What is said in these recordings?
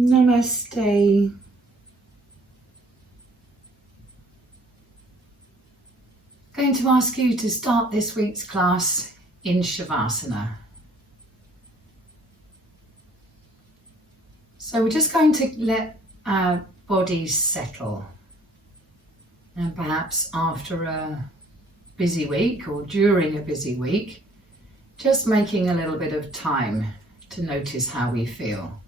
Namaste. Going to ask you to start this week's class in Shavasana. So we're just going to let our bodies settle. And perhaps after a busy week or during a busy week, just making a little bit of time to notice how we feel.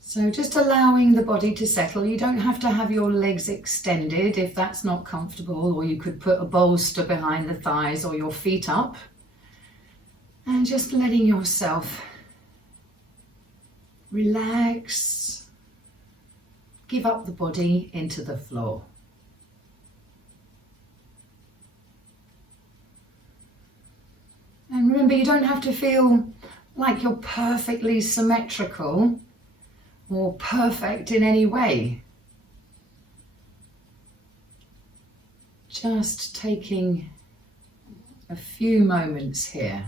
So just allowing the body to settle. You don't have to have your legs extended if that's not comfortable, or you could put a bolster behind the thighs or your feet up. And just letting yourself relax, give up the body into the floor. And remember, you don't have to feel like you're perfectly symmetrical or perfect in any way. Just taking a few moments here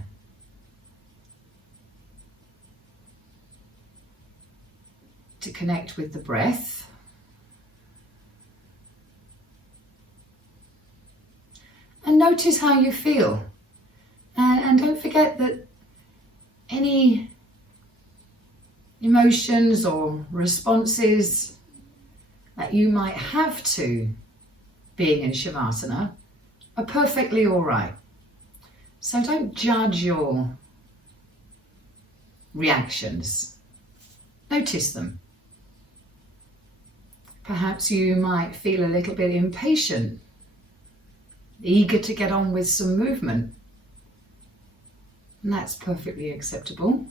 to connect with the breath. And notice how you feel. And don't forget that any emotions or responses that you might have to being in Shavasana are perfectly all right. So don't judge your reactions. Notice them. Perhaps you might feel a little bit impatient, eager to get on with some movement. And that's perfectly acceptable.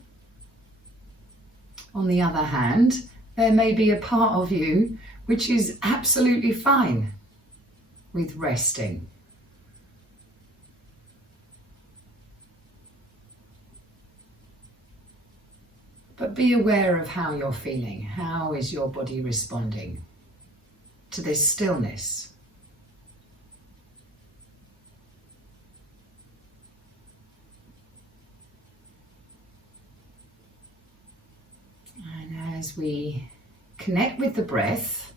On the other hand, there may be a part of you which is absolutely fine with resting. But be aware of how you're feeling. How is your body responding to this stillness? And as we connect with the breath,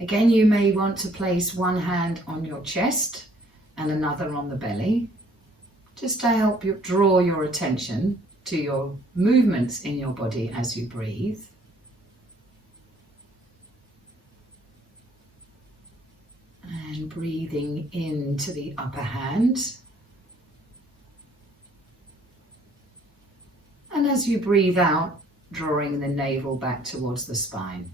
again, you may want to place one hand on your chest and another on the belly, just to help you draw your attention to your movements in your body as you breathe. And breathing into the upper hand. And as you breathe out, drawing the navel back towards the spine.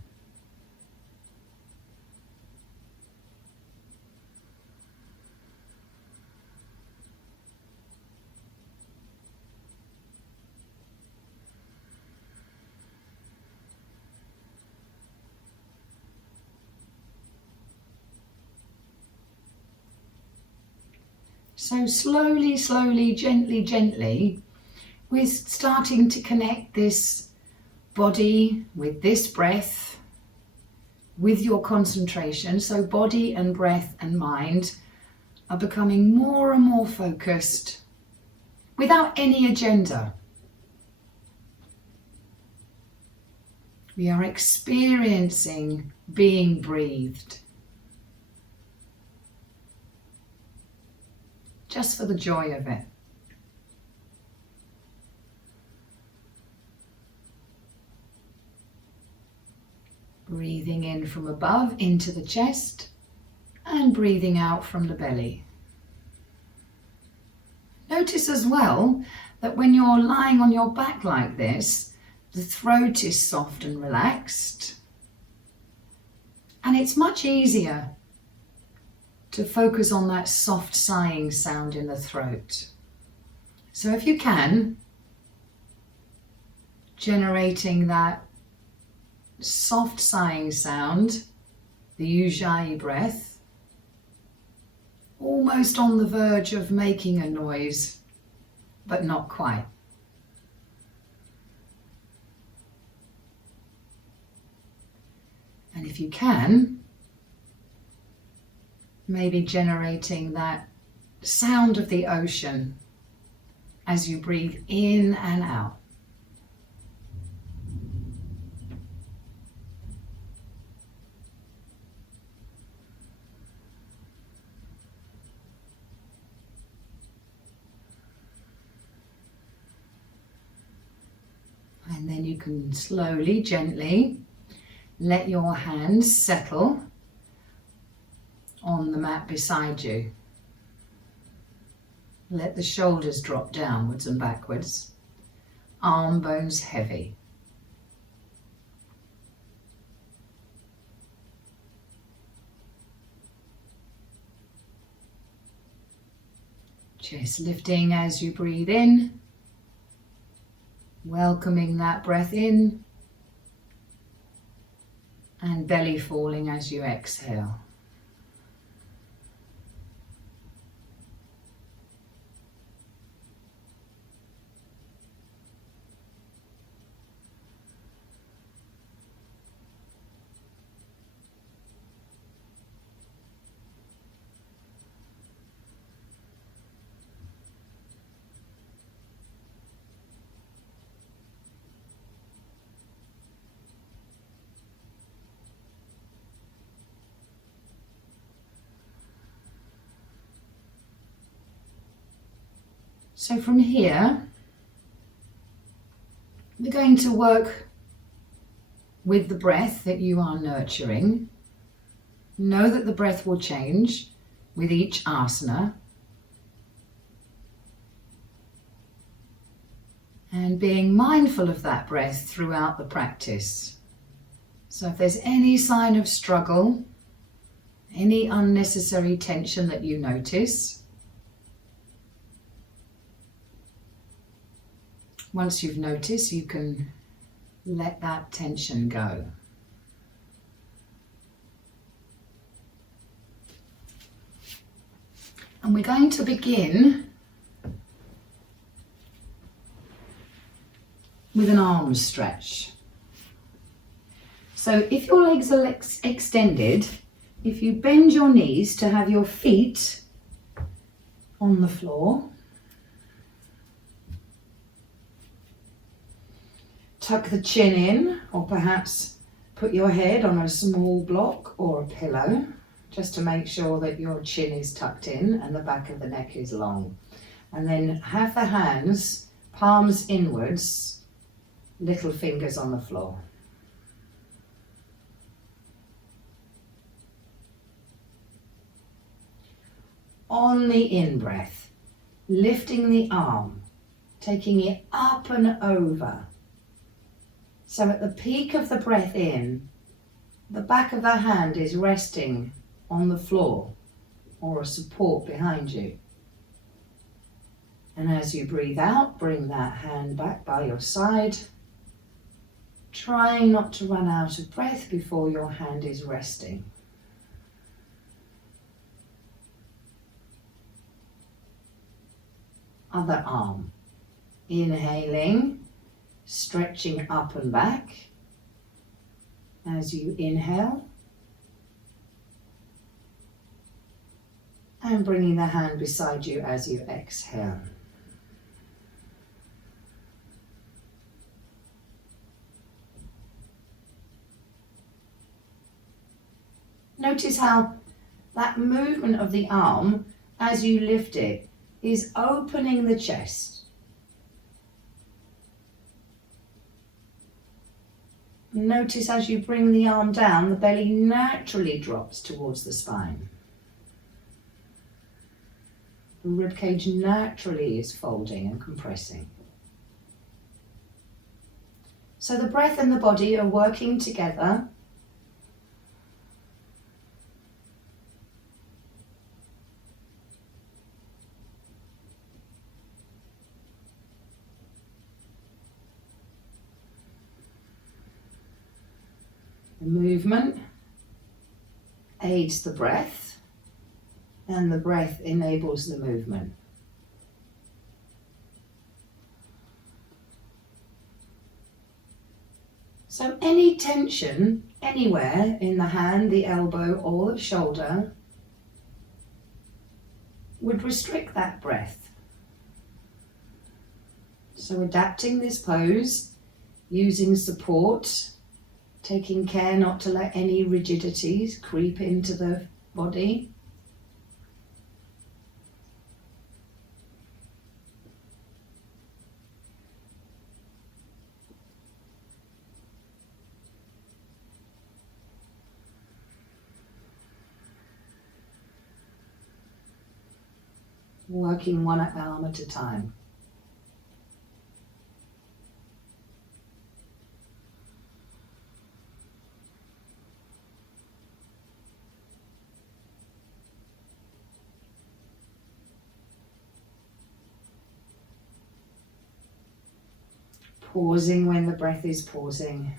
So slowly, gently, we're starting to connect this body with this breath, with your concentration. So body and breath and mind are becoming more and more focused without any agenda. We are experiencing being breathed, just for the joy of it. Breathing in from above into the chest and breathing out from the belly. Notice as well that when you're lying on your back like this, the throat is soft and relaxed. And it's much easier to focus on that soft sighing sound in the throat. So if you can, generating that soft sighing sound, the ujjayi breath, almost on the verge of making a noise, but not quite. And if you can, maybe generating that sound of the ocean as you breathe in and out. And then you can slowly, gently let your hands settle on the mat beside you. Let the shoulders drop downwards and backwards. Arm bones heavy. Chest lifting as you breathe in. Welcoming that breath in. And belly falling as you exhale. So from here, we're going to work with the breath that you are nurturing. Know that the breath will change with each asana. And being mindful of that breath throughout the practice. So if there's any sign of struggle, any unnecessary tension that you notice, once you've noticed, you can let that tension go. And we're going to begin with an arm stretch. So if your legs are extended, if you bend your knees to have your feet on the floor, tuck the chin in, or perhaps put your head on a small block or a pillow, just to make sure that your chin is tucked in and the back of the neck is long. And then have the hands, palms inwards, little fingers on the floor. On the in-breath, lifting the arm, taking it up and over. So at the peak of the breath in, the back of the hand is resting on the floor or a support behind you. And as you breathe out, bring that hand back by your side, trying not to run out of breath before your hand is resting. Other arm, inhaling, stretching up and back as you inhale, and bringing the hand beside you as you exhale. Notice how that movement of the arm as you lift it is opening the chest. Notice as you bring the arm down, the belly naturally drops towards the spine. The ribcage naturally is folding and compressing. So the breath and the body are working together. The movement aids the breath, and the breath enables the movement. So any tension anywhere in the hand, the elbow, or the shoulder would restrict that breath. So adapting this pose, using support, taking care not to let any rigidities creep into the body. working one arm at a time. Pausing when the breath is pausing.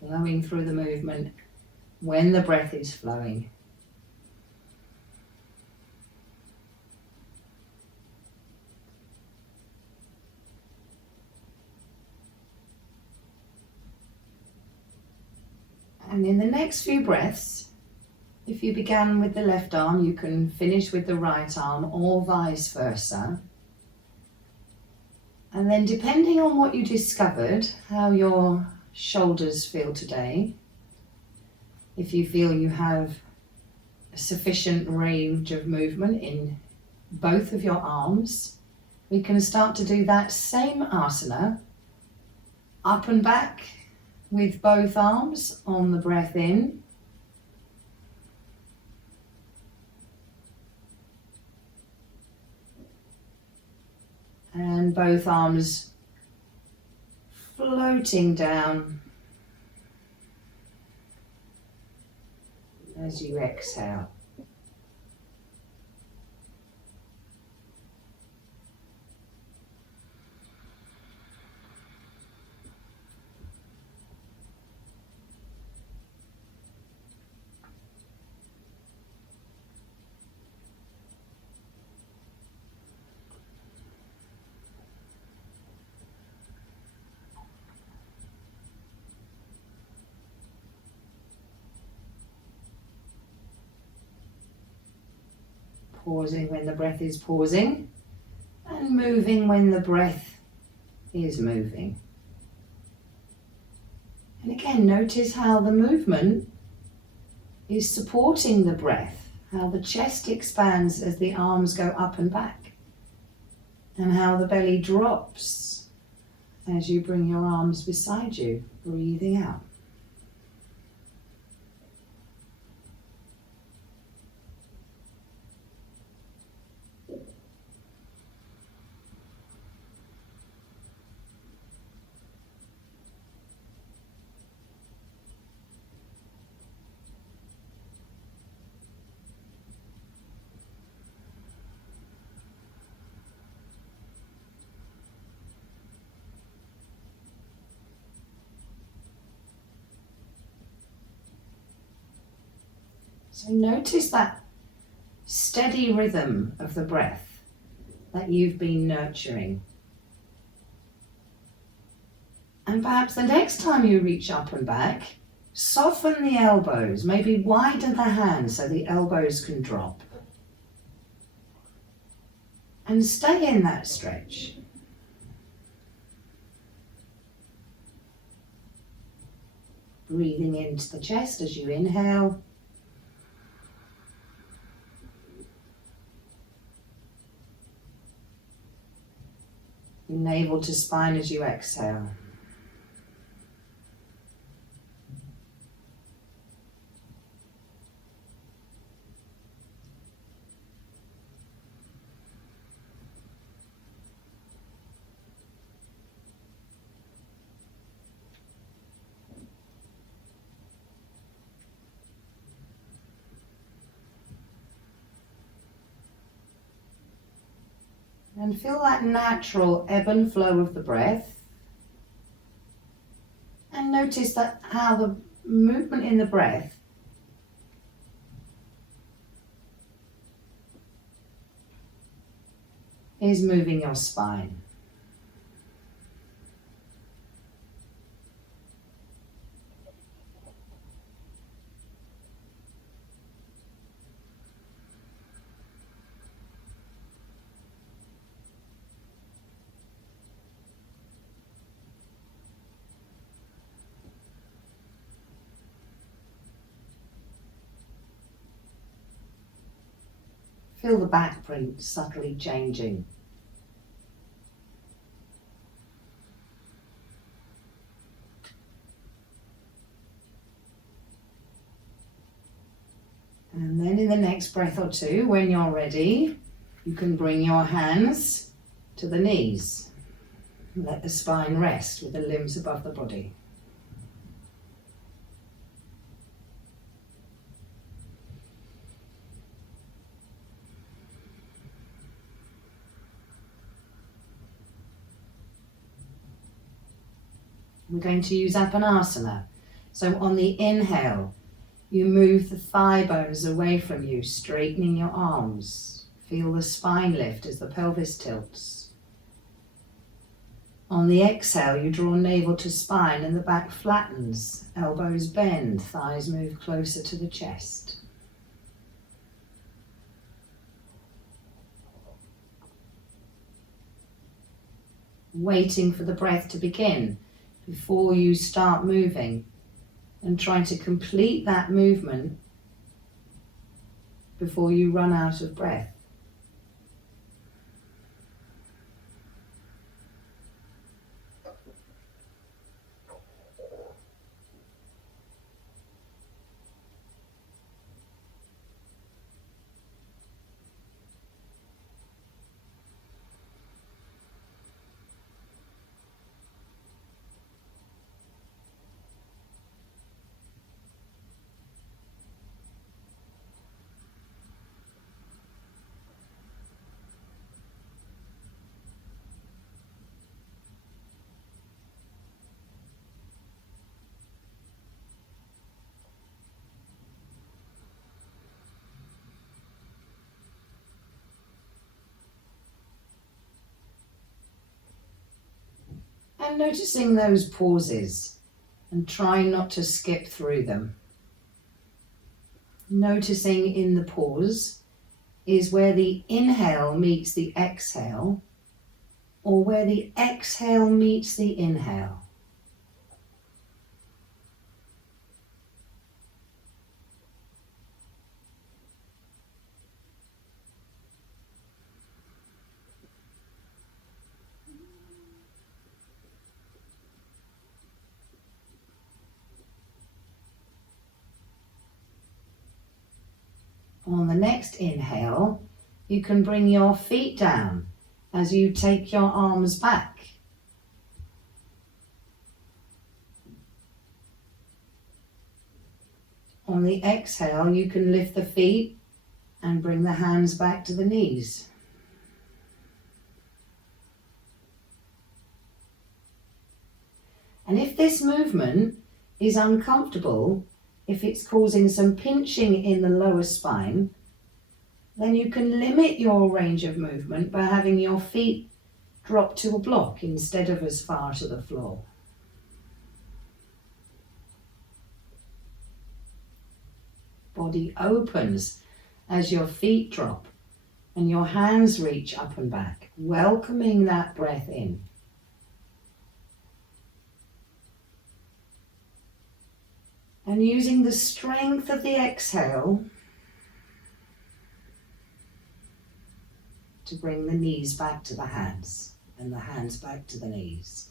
Flowing through the movement when the breath is flowing. And in the next few breaths, if you began with the left arm, you can finish with the right arm or vice versa. And then depending on what you discovered, how your shoulders feel today, if you feel you have a sufficient range of movement in both of your arms, we can start to do that same asana, up and back with both arms on the breath in. And both arms floating down as you exhale. Pausing when the breath is pausing and moving when the breath is moving. And again, notice how the movement is supporting the breath, how the chest expands as the arms go up and back, and how the belly drops as you bring your arms beside you, breathing out. So notice that steady rhythm of the breath that you've been nurturing. And perhaps the next time you reach up and back, soften the elbows, maybe widen the hands so the elbows can drop. And stay in that stretch. Breathing into the chest as you inhale. Navel to spine as you exhale. And feel that natural ebb and flow of the breath. And notice that how the movement in the breath is moving your spine. Feel the back print subtly changing. the next breath or two, when you're ready, you can bring your hands to the knees. Let the spine rest with the limbs above the body. We're going to use Asana. So on the inhale, you move the thigh bones away from you, straightening your arms. Feel the spine lift as the pelvis tilts. On the exhale, you draw navel to spine and the back flattens. Elbows bend, thighs move closer to the chest. Waiting for the breath to begin before you start moving, and trying to complete that movement before you run out of breath. And noticing those pauses and trying not to skip through them. Noticing in the pause is where the inhale meets the exhale, or where the exhale meets the inhale. On the next inhale, you can bring your feet down as you take your arms back. On the exhale, you can lift the feet and bring the hands back to the knees. And if this movement is uncomfortable, if it's causing some pinching in the lower spine, then you can limit your range of movement by having your feet drop to a block instead of as far to the floor. Body opens as your feet drop and your hands reach up and back, welcoming that breath in. And using the strength of the exhale to bring the knees back to the hands and the hands back to the knees.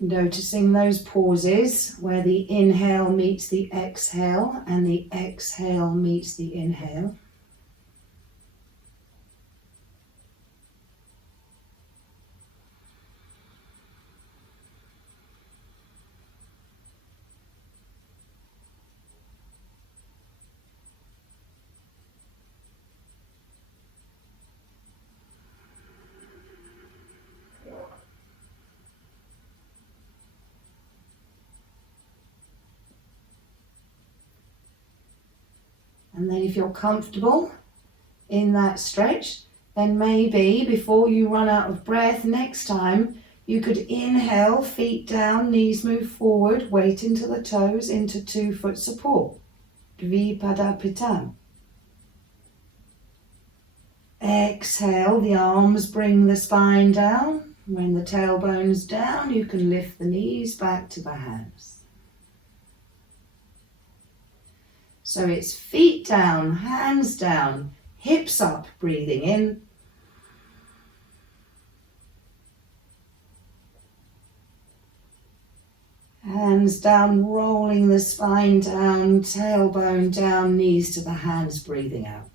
Noticing those pauses where the inhale meets the exhale and the exhale meets the inhale. And then if you're comfortable in that stretch, then maybe before you run out of breath next time, you could inhale, feet down, knees move forward, weight into the toes, into 2-foot support. Dvipada Pitam. Exhale, the arms bring the spine down. When the tailbone's down, you can lift the knees back to the hands. So it's feet down, hands down, hips up, breathing in. Hands down, rolling the spine down, tailbone down, knees to the hands, breathing out.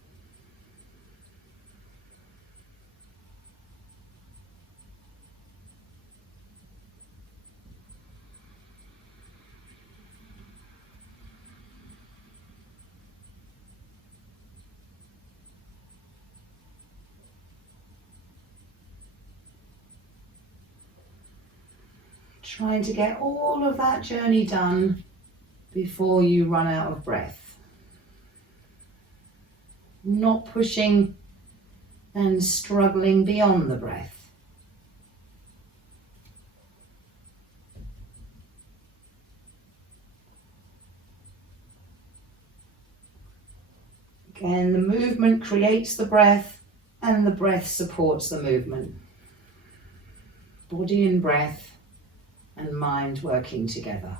Trying to get all of that journey done before you run out of breath. Not pushing and struggling beyond the breath. Again, the movement creates the breath and the breath supports the movement. Body and breath and mind working together.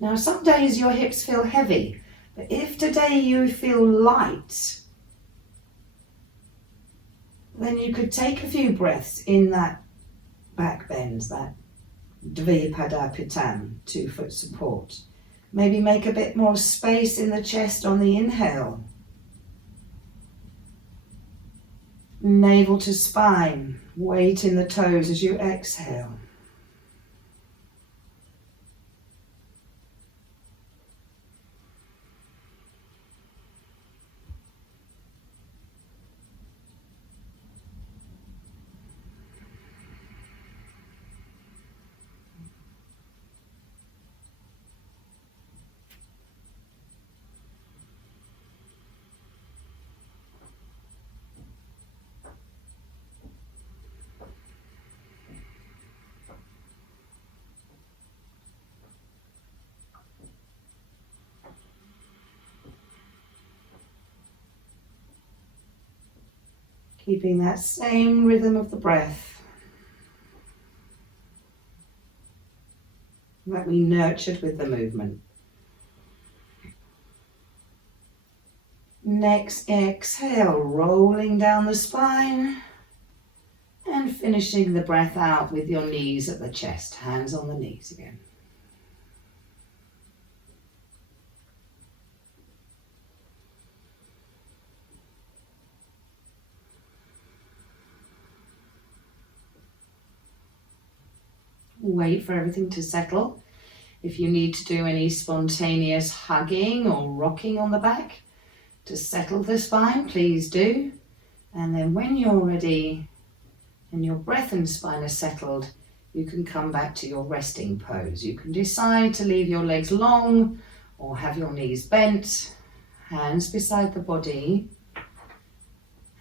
Now, some days your hips feel heavy, but if today you feel light, then you could take a few breaths in that back bend, that Dvipada Pitam, 2-foot support. Maybe make a bit more space in the chest on the inhale. Navel to spine, weight in the toes as you exhale. Keeping that same rhythm of the breath that we nurtured with the movement. Next exhale, rolling down the spine and finishing the breath out with your knees at the chest, hands on the knees again. Wait for everything to settle. If you need to do any spontaneous hugging or rocking on the back to settle the spine, please do. And then when you're ready and your breath and spine are settled, you can come back to your resting pose. You can decide to leave your legs long or have your knees bent, hands beside the body,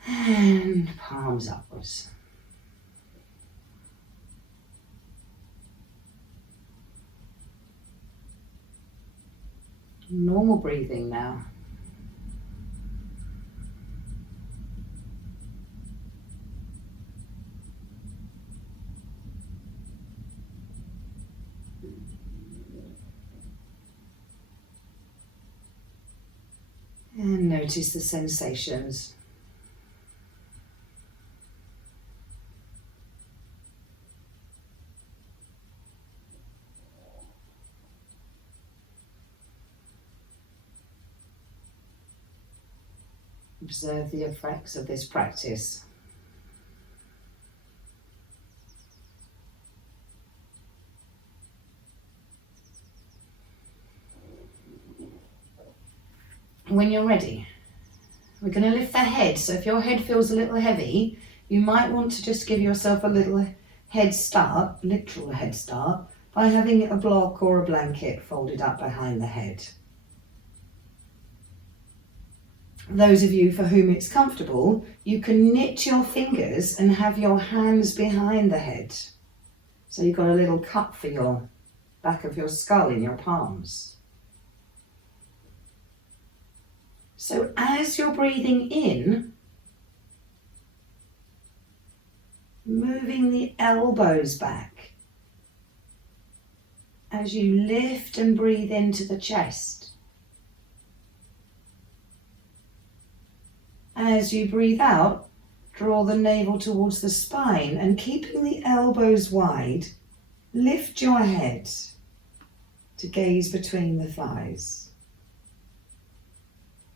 and palms upwards. Normal breathing now. And notice the sensations. Observe the effects of this practice. When you're ready, we're going to lift the head. So if your head feels a little heavy, you might want to just give yourself a little head start, literal head start, by having a block or a blanket folded up behind the head. Those of you for whom it's comfortable, you can knit your fingers and have your hands behind the head. So you've got a little cup for your back of your skull in your palms. So as you're breathing in, moving the elbows back, as you lift and breathe into the chest. As you breathe out, draw the navel towards the spine and keeping the elbows wide, lift your head to gaze between the thighs.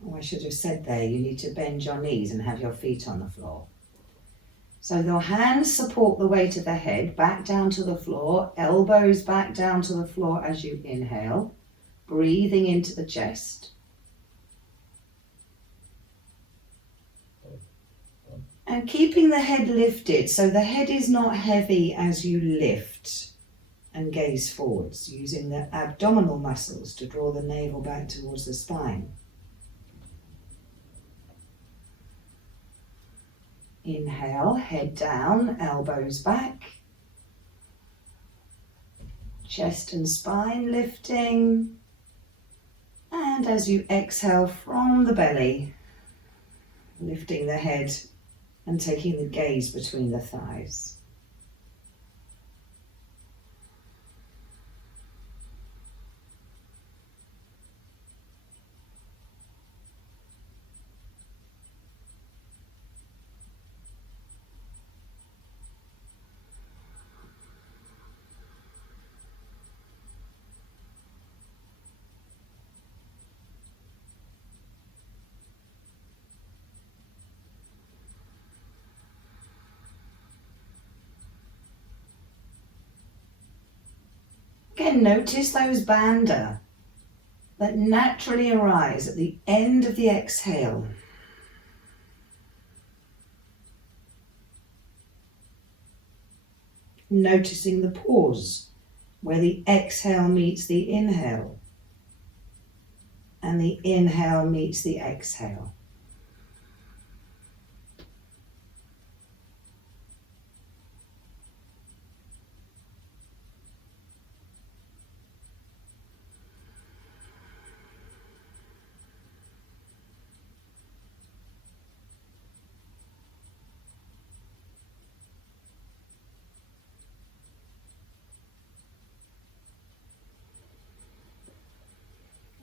Oh, I should have said there, you need to bend your knees and have your feet on the floor. So your hands support the weight of the head back down to the floor, elbows back down to the floor as you inhale, breathing into the chest. And keeping the head lifted, so the head is not heavy as you lift and gaze forwards, using the abdominal muscles to draw the navel back towards the spine. Inhale, head down, elbows back. Chest and spine lifting. And as you exhale from the belly, lifting the head and taking the gaze between the thighs. Again, notice those bandha that naturally arise at the end of the exhale. Noticing the pause where the exhale meets the inhale and the inhale meets the exhale.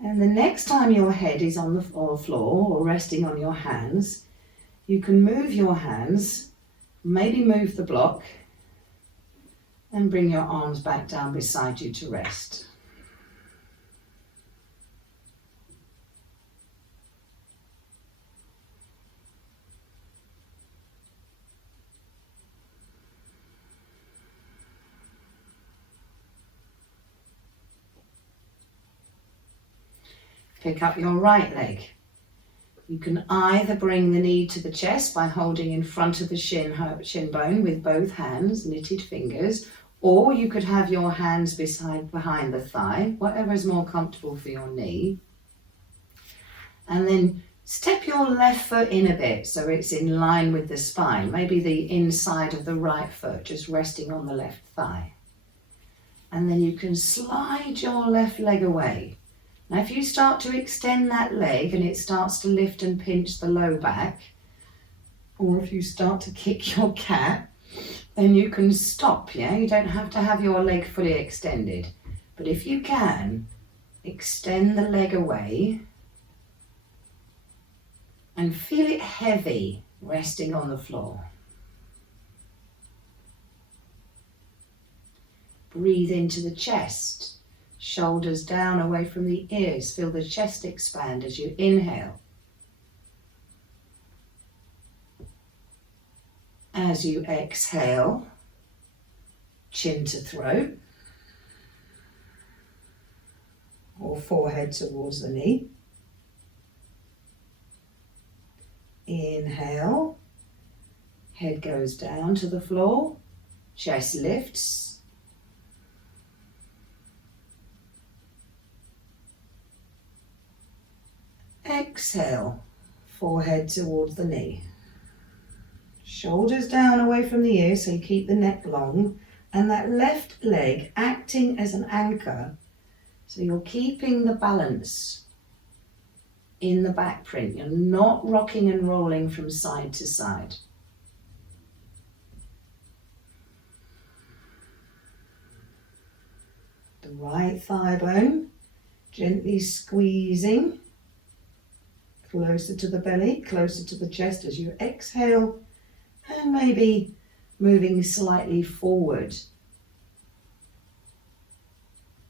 And the next time your head is on the floor or resting on your hands, you can move your hands, maybe move the block, and bring your arms back down beside you to rest. Pick up your right leg. You can either bring the knee to the chest by holding in front of the shin bone with both hands, knitted fingers, or you could have your hands behind the thigh, whatever is more comfortable for your knee. And then step your left foot in a bit so it's in line with the spine, maybe the inside of the right foot just resting on the left thigh. And then you can slide your left leg away. Now if you start to extend that leg and it starts to lift and pinch the low back, or if you start to kick your cat, then you can stop, yeah? You don't have to have your leg fully extended. But if you can, extend the leg away and feel it heavy resting on the floor. Breathe into the chest. Shoulders down away from the ears. Feel the chest expand as you inhale. As you exhale, chin to throat or forehead towards the knee. Inhale, head goes down to the floor, chest lifts. Exhale, forehead towards the knee. Shoulders down away from the ears so you keep the neck long, and that left leg acting as an anchor so you're keeping the balance in the back print. You're not rocking and rolling from side to side. the right thigh bone, gently squeezing closer to the belly, closer to the chest as you exhale, and maybe moving slightly forward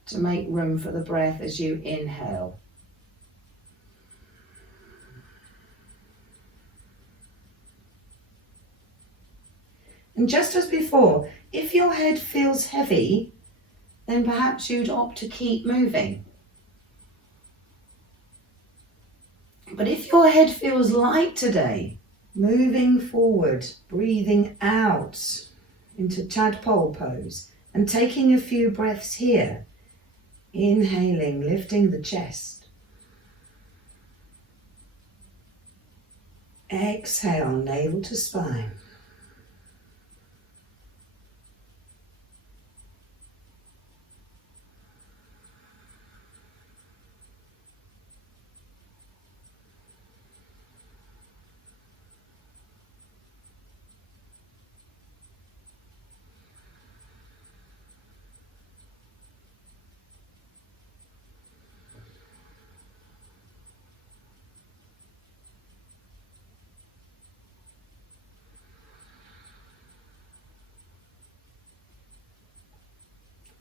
to make room for the breath as you inhale. And just as before, if your head feels heavy, then perhaps you'd opt to keep moving. But if your head feels light today, moving forward, breathing out into tadpole pose and taking a few breaths here. Inhaling, lifting the chest. Exhale, navel to spine.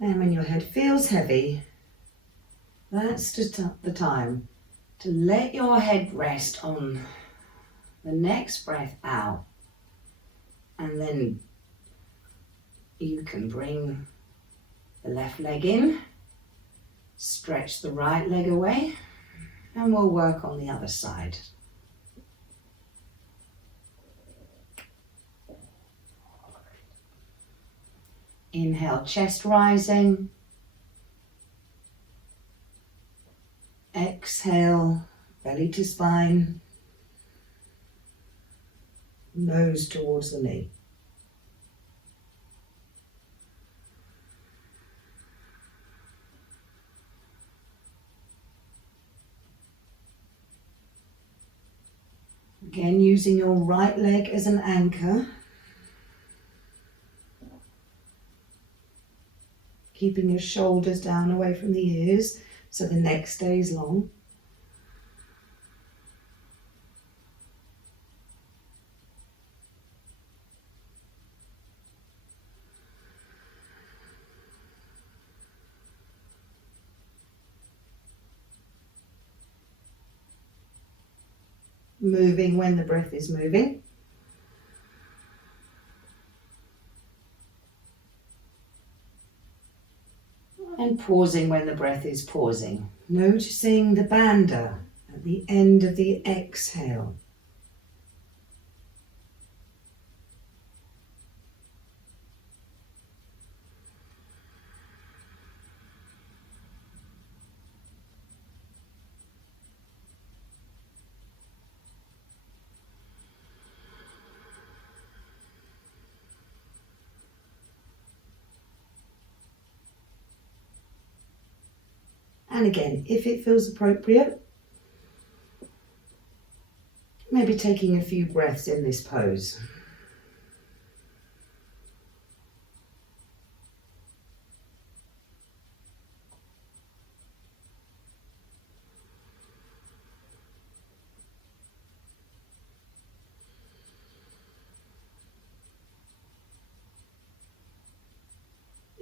And when your head feels heavy, that's just the time to let your head rest on the next breath out. And then you can bring the left leg in, stretch the right leg away, and we'll work on the other side. Inhale, chest rising. Exhale, belly to spine. Nose towards the knee. Again, using your right leg as an anchor. Keeping your shoulders down away from the ears so the neck stays long. Moving when the breath is moving. And pausing when the breath is pausing. Noticing the bandha at the end of the exhale. And again, if it feels appropriate, maybe taking a few breaths in this pose.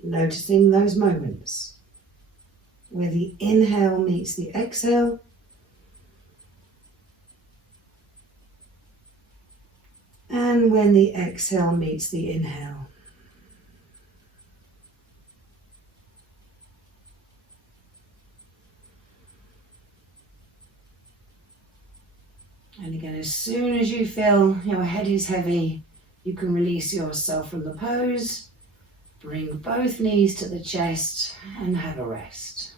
Noticing those moments where the inhale meets the exhale, and when the exhale meets the inhale. And again, as soon as you feel your head is heavy, you can release yourself from the pose, bring both knees to the chest and have a rest.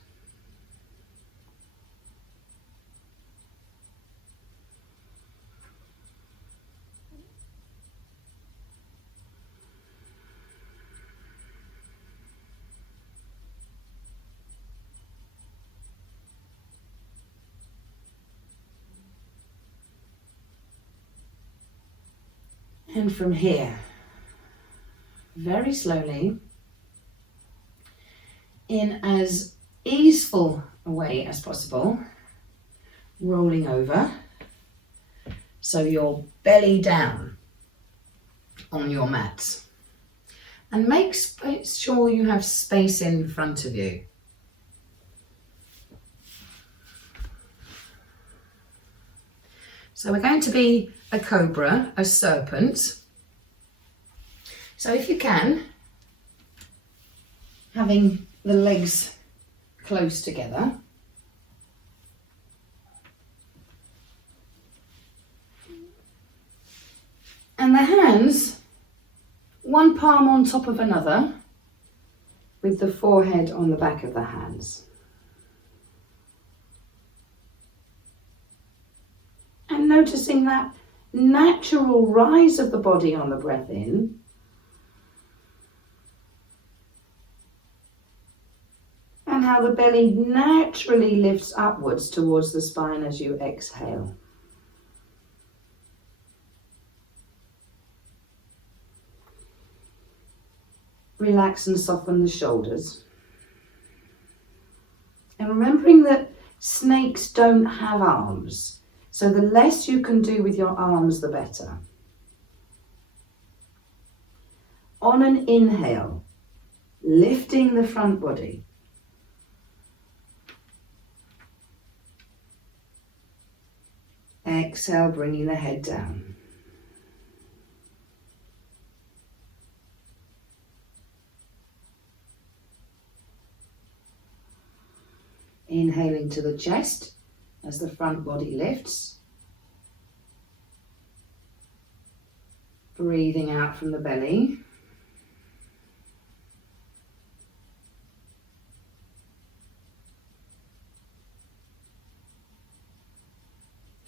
And from here, very slowly, in as easeful a way as possible, rolling over. So your belly down on your mat. And make sure you have space in front of you. So we're going to be a cobra, a serpent. So if you can, having the legs close together. And the hands, one palm on top of another, with the forehead on the back of the hands. And noticing that natural rise of the body on the breath in. And how the belly naturally lifts upwards towards the spine as you exhale. Relax and soften the shoulders. And remembering that snakes don't have arms, so the less you can do with your arms, the better. On an inhale, lifting the front body. Exhale, bringing the head down. Inhaling to the chest as the front body lifts. Breathing out from the belly.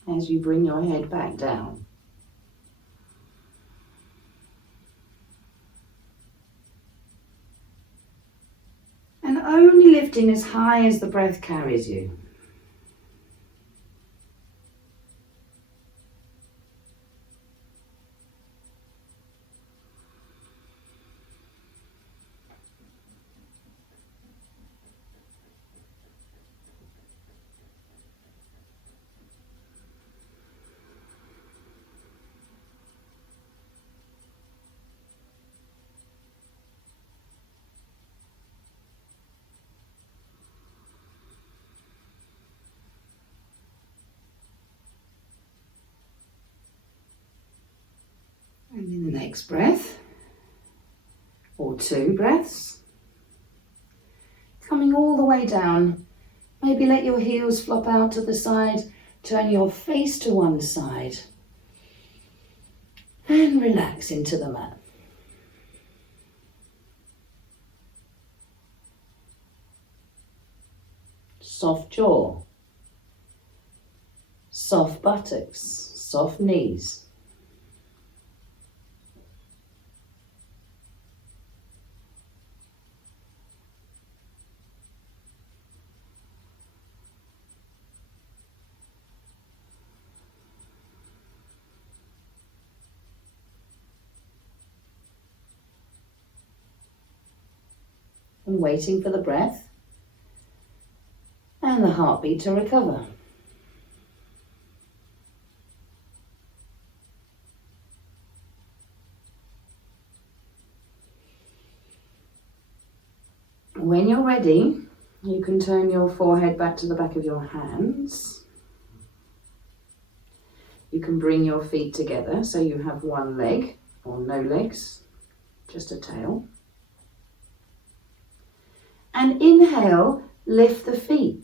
As you bring your head back down. And only lifting as high as the breath carries you. And in the next breath, or 2 breaths, coming all the way down, maybe let your heels flop out to the side, turn your face to one side, and relax into the mat. Soft jaw, soft buttocks, soft knees. And waiting for the breath and the heartbeat to recover. When you're ready, you can turn your forehead back to the back of your hands. You can bring your feet together so you have one leg or no legs, just a tail. And inhale, lift the feet.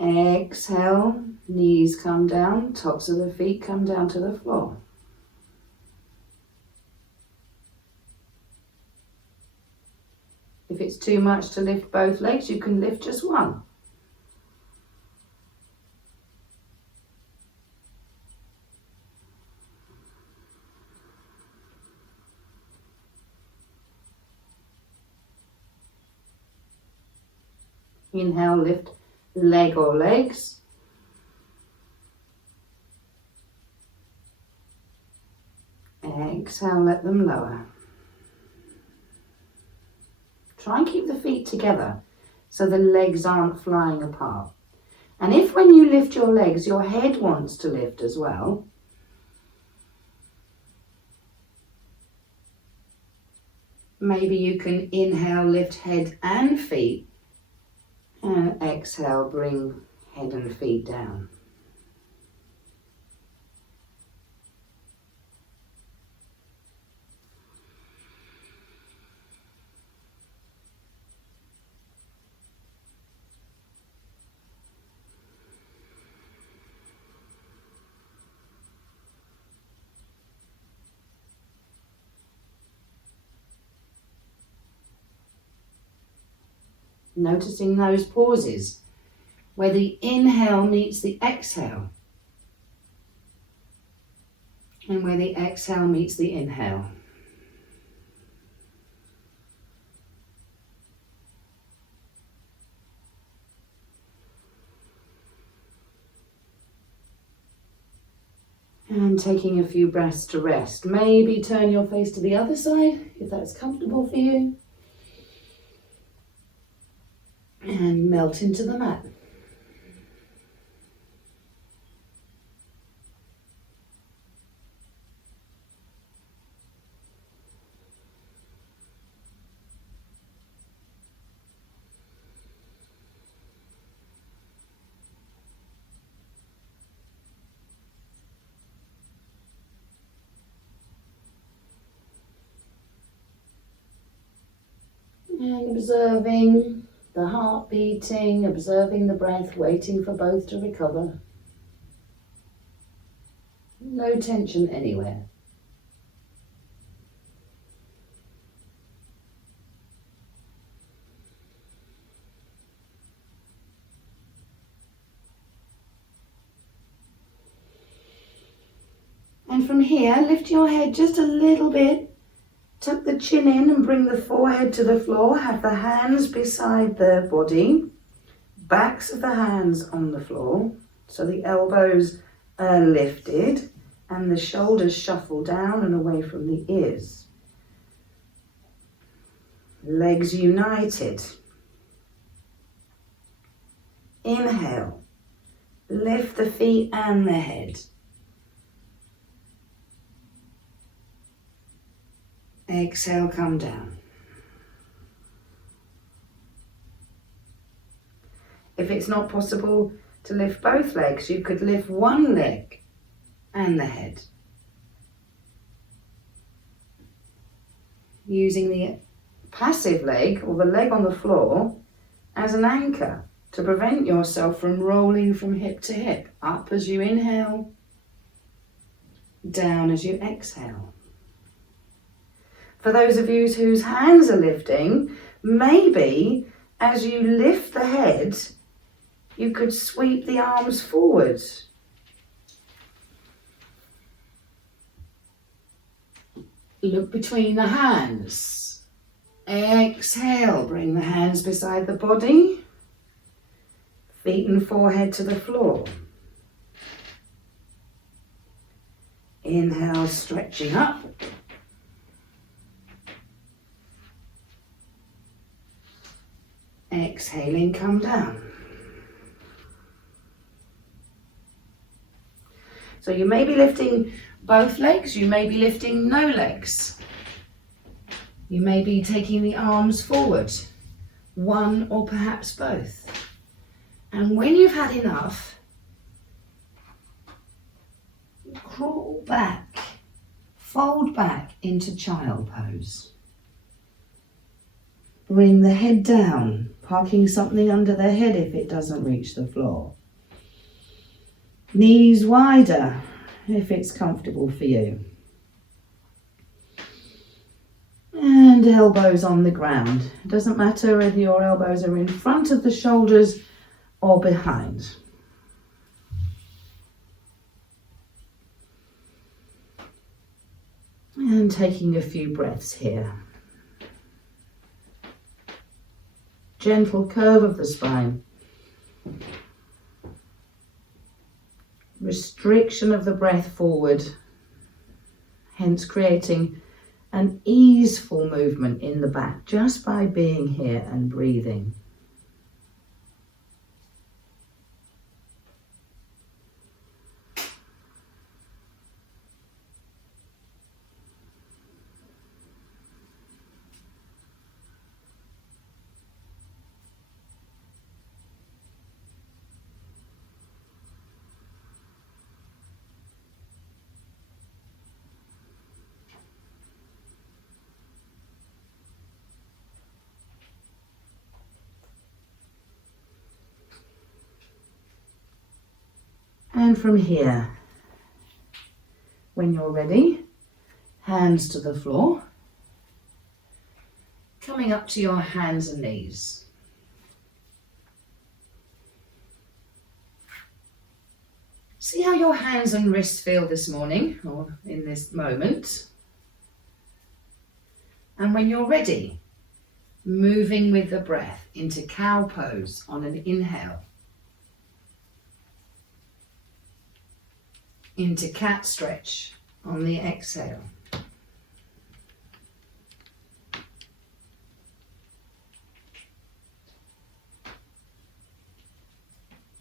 Exhale, knees come down, tops of the feet come down to the floor. If it's too much to lift both legs, you can lift just one. Inhale, lift leg or legs. Exhale, let them lower. Try and keep the feet together so the legs aren't flying apart. And if when you lift your legs, your head wants to lift as well, maybe you can inhale, lift head and feet, and exhale, bring head and feet down. Noticing those pauses where the inhale meets the exhale and where the exhale meets the inhale. And taking a few breaths to rest. Maybe turn your face to the other side if that's comfortable for you. And melt into the mat. And observing the heart beating, observing the breath, waiting for both to recover. No tension anywhere. And from here, lift your head just a little bit. Tuck the chin in and bring the forehead to the floor. Have the hands beside the body. Backs of the hands on the floor. So the elbows are lifted and the shoulders shuffle down and away from the ears. Legs united. Inhale. Lift the feet and the head. Exhale, come down. If it's not possible to lift both legs, you could lift one leg and the head. Using the passive leg or the leg on the floor as an anchor to prevent yourself from rolling from hip to hip. Up as you inhale, down as you exhale. For those of you whose hands are lifting, maybe as you lift the head, you could sweep the arms forward. Look between the hands. Exhale, bring the hands beside the body. Feet and forehead to the floor. Inhale, stretching up. Exhaling, come down. So you may be lifting both legs, you may be lifting no legs. You may be taking the arms forward, one or perhaps both. And when you've had enough, crawl back, fold back into child pose. Bring the head down, parking something under the head if it doesn't reach the floor. Knees wider if it's comfortable for you. And elbows on the ground. It doesn't matter whether your elbows are in front of the shoulders or behind. And taking a few breaths here. Gentle curve of the spine. Restriction of the breath forward, hence creating an easeful movement in the back just by being here and breathing. And from here, when you're ready, hands to the floor, coming up to your hands and knees. See how your hands and wrists feel this morning or in this moment. And when you're ready, moving with the breath into cow pose on an inhale. Into cat stretch on the exhale.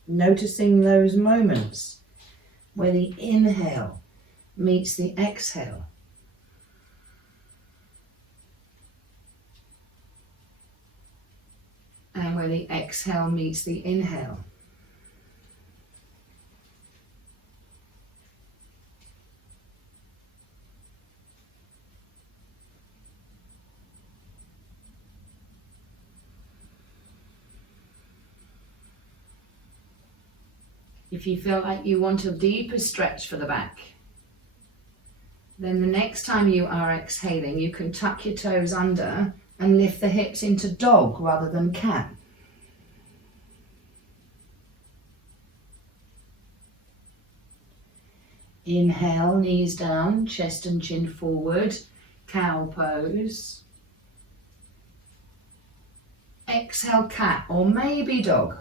Noticing those moments where the inhale meets the exhale. And where the exhale meets the inhale. If you feel like you want a deeper stretch for the back, then the next time you are exhaling, you can tuck your toes under and lift the hips into dog rather than cat. Inhale, knees down, chest and chin forward, cow pose. Exhale, cat or maybe dog.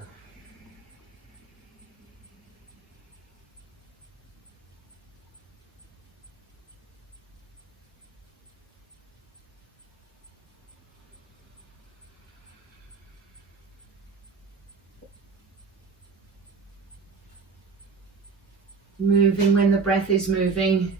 Moving when the breath is moving,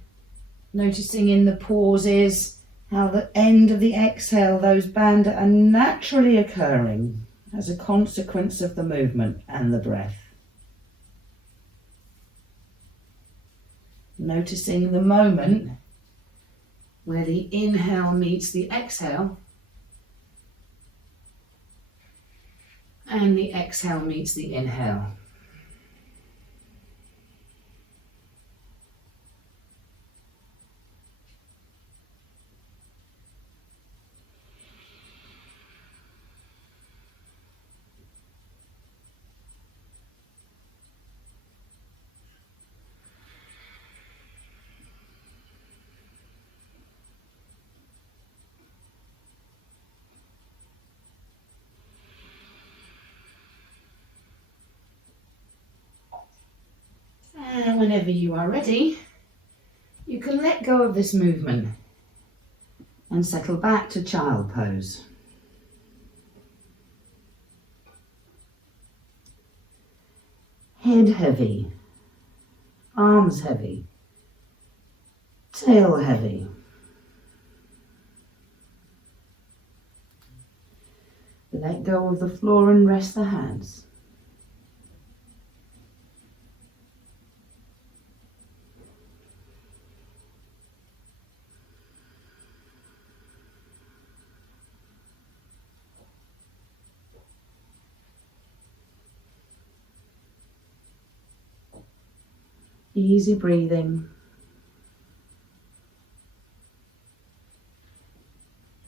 noticing in the pauses how the end of the exhale, those bandha are naturally occurring as a consequence of the movement and the breath. Noticing the moment where the inhale meets the exhale and the exhale meets the inhale. And whenever you are ready, you can let go of this movement and settle back to child pose. Head heavy, arms heavy, tail heavy. Let go of the floor and rest the hands. Easy breathing.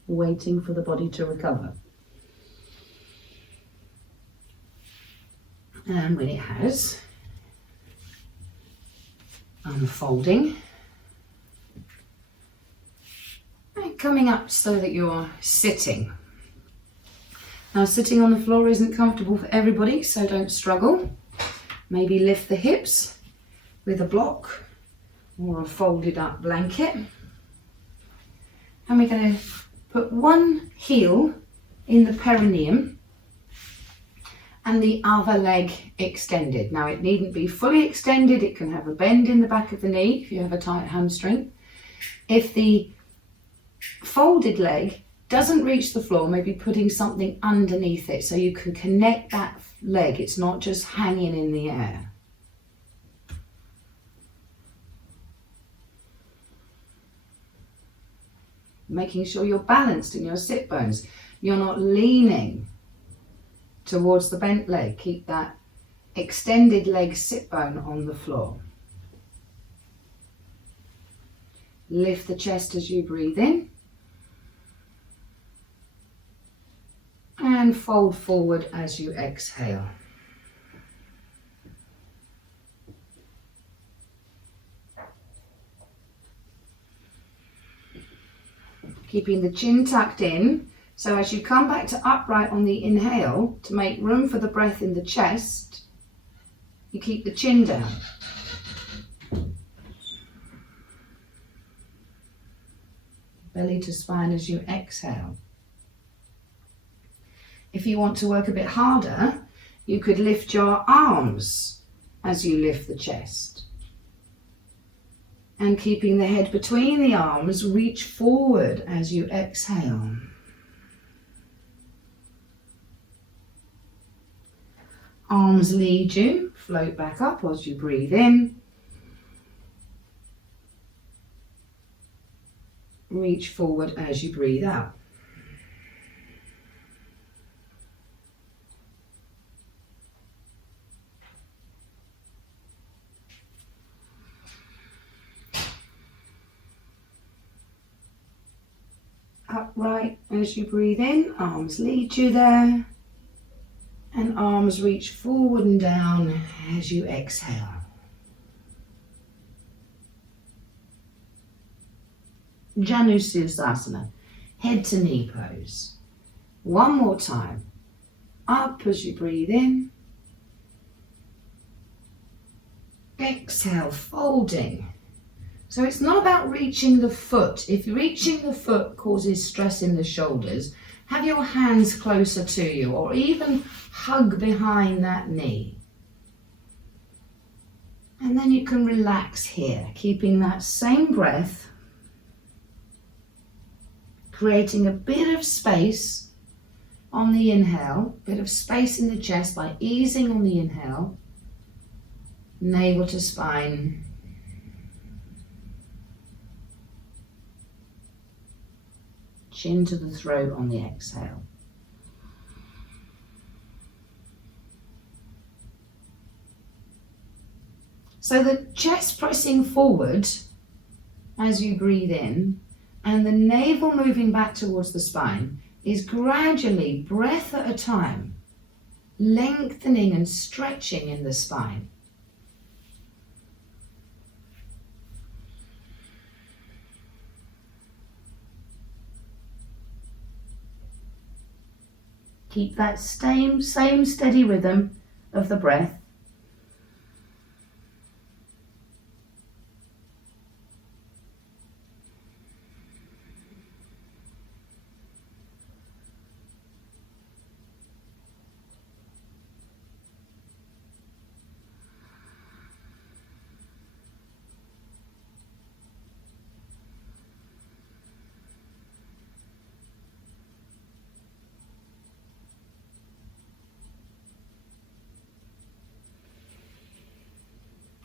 Waiting for the body to recover. And when it has, unfolding. And coming up so that you're sitting. Now, sitting on the floor isn't comfortable for everybody, so don't struggle. Maybe lift the hips with a block or a folded up blanket. And we're going to put one heel in the perineum and the other leg extended. Now it needn't be fully extended, it can have a bend in the back of the knee if you have a tight hamstring. If the folded leg doesn't reach the floor, maybe putting something underneath it so you can connect that leg, it's not just hanging in the air. Making sure you're balanced in your sit bones. You're not leaning towards the bent leg. Keep that extended leg sit bone on the floor. Lift the chest as you breathe in. And fold forward as you exhale. Keeping the chin tucked in, so as you come back to upright on the inhale, to make room for the breath in the chest, you keep the chin down. Belly to spine as you exhale. If you want to work a bit harder, you could lift your arms as you lift the chest. And keeping the head between the arms, reach forward as you exhale. Arms lead you, float back up as you breathe in. Reach forward as you breathe out. Upright as you breathe in, arms lead you there, and arms reach forward and down as you exhale. Asana, head to knee pose. One more time, up as you breathe in, exhale, folding. So it's not about reaching the foot. If reaching the foot causes stress in the shoulders, have your hands closer to you or even hug behind that knee. And then you can relax here, keeping that same breath, creating a bit of space on the inhale, bit of space in the chest by easing on the inhale, navel to spine. Chin to the throat on the exhale. So the chest pressing forward as you breathe in and the navel moving back towards the spine is gradually, breath at a time, lengthening and stretching in the spine. Keep that same steady rhythm of the breath.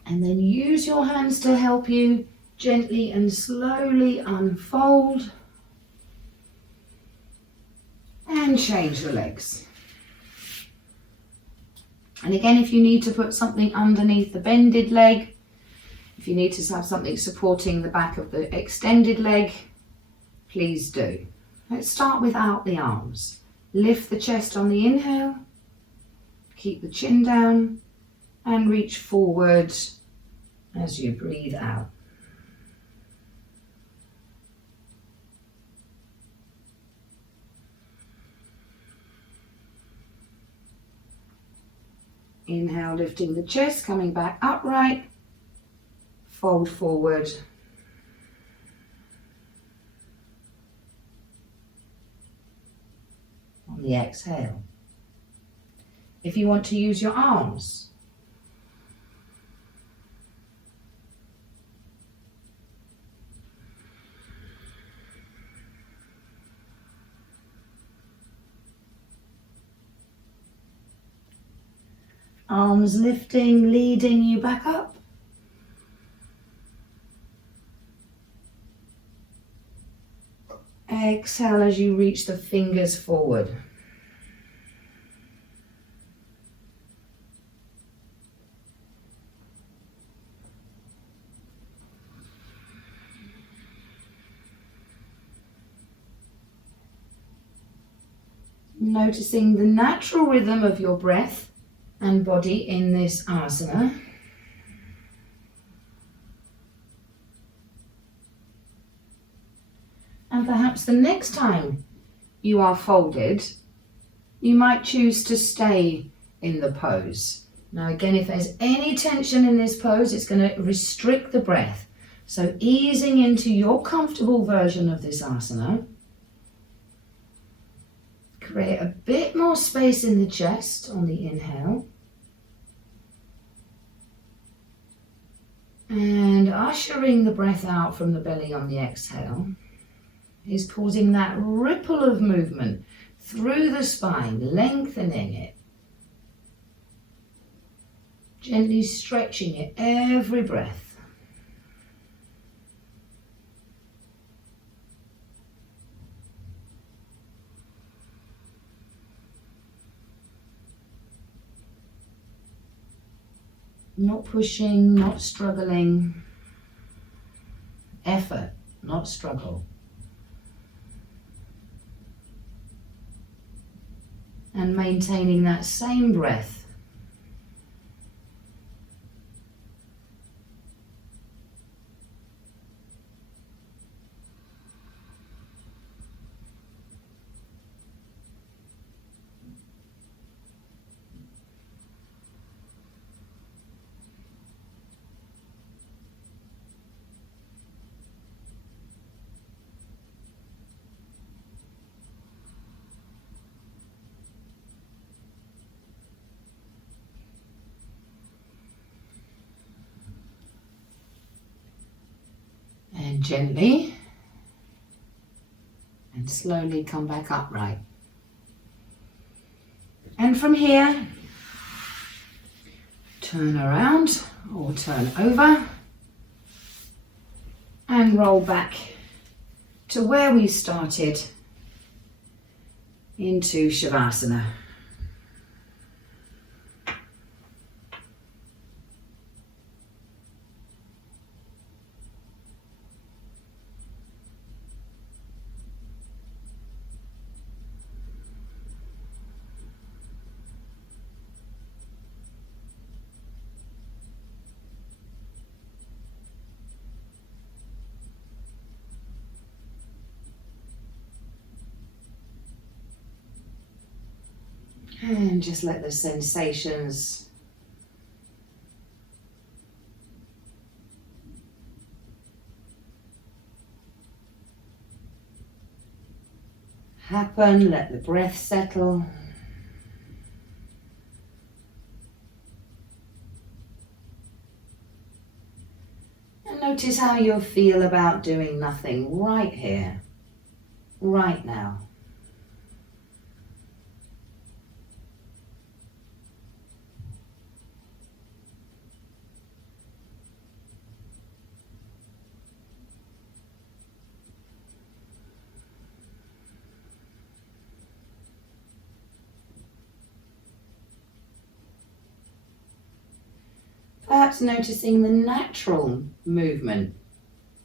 And then use your hands to help you gently and slowly unfold and change the legs. And again, if you need to put something underneath the bended leg, if you need to have something supporting the back of the extended leg, please do. Let's start without the arms. Lift the chest on the inhale, keep the chin down, and reach forward as you breathe out. Inhale, lifting the chest, coming back upright, fold forward. on the exhale. If you want to use your arms, arms lifting, leading you back up. Exhale as you reach the fingers forward. Noticing the natural rhythm of your breath and body in this asana. And perhaps the next time you are folded, you might choose to stay in the pose. Now again, if there's any tension in this pose, it's going to restrict the breath. So easing into your comfortable version of this asana. Create a bit more space in the chest on the inhale. And ushering the breath out from the belly on the exhale is causing that ripple of movement through the spine, lengthening it. Gently stretching it every breath. Not pushing, not struggling. Effort, not struggle. And maintaining that same breath. And gently and slowly come back upright. And from here, turn around or turn over and roll back to where we started into Shavasana. And just let the sensations happen, let the breath settle. And notice how you'll feel about doing nothing right here, right now. Perhaps noticing the natural movement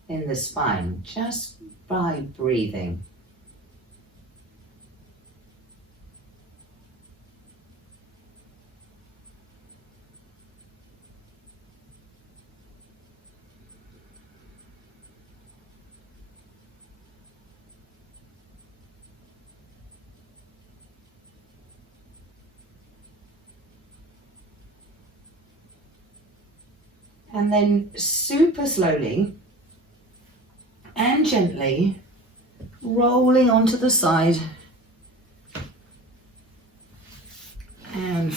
in the spine just by breathing. And then super slowly and gently rolling onto the side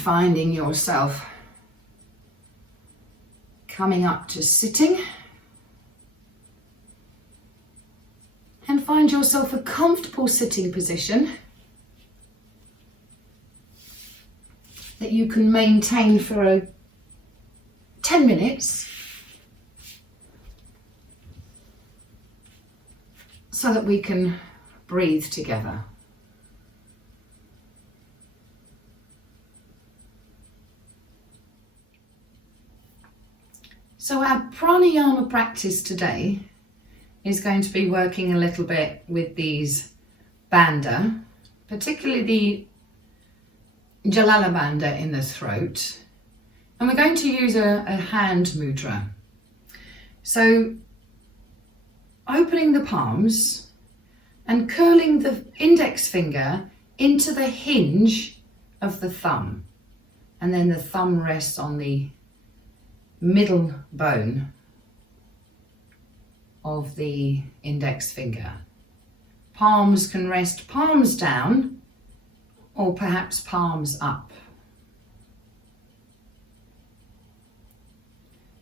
finding yourself coming up to sitting. And find yourself a comfortable sitting position that you can maintain for 10 minutes so that we can breathe together. So our pranayama practice today is going to be working a little bit with these bandha, particularly the Jalala bandha in the throat. And we're going to use a hand mudra. So opening the palms and curling the index finger into the hinge of the thumb. And then the thumb rests on the middle bone of the index finger. Palms can rest palms down or perhaps palms up.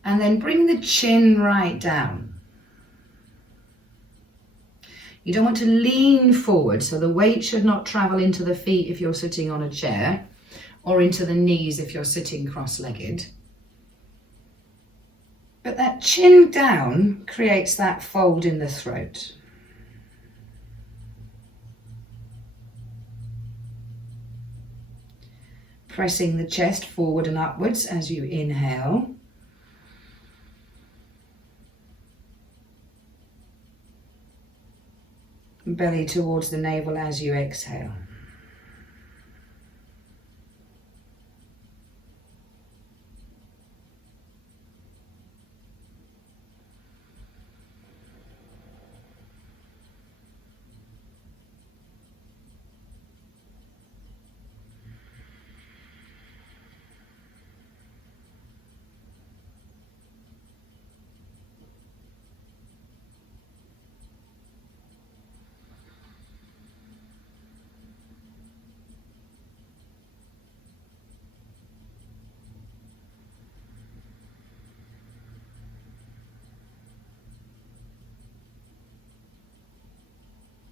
And then bring the chin right down. You don't want to lean forward, so the weight should not travel into the feet if you're sitting on a chair, or into the knees if you're sitting cross-legged. But that chin down creates that fold in the throat. Pressing the chest forward and upwards as you inhale. Belly towards the navel as you exhale.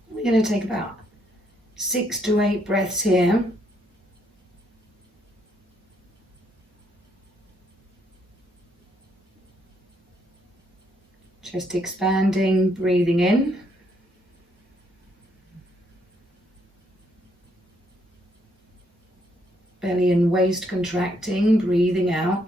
We're going to take about 6 to 8 breaths here. Chest expanding, breathing in. Belly and waist contracting, breathing out.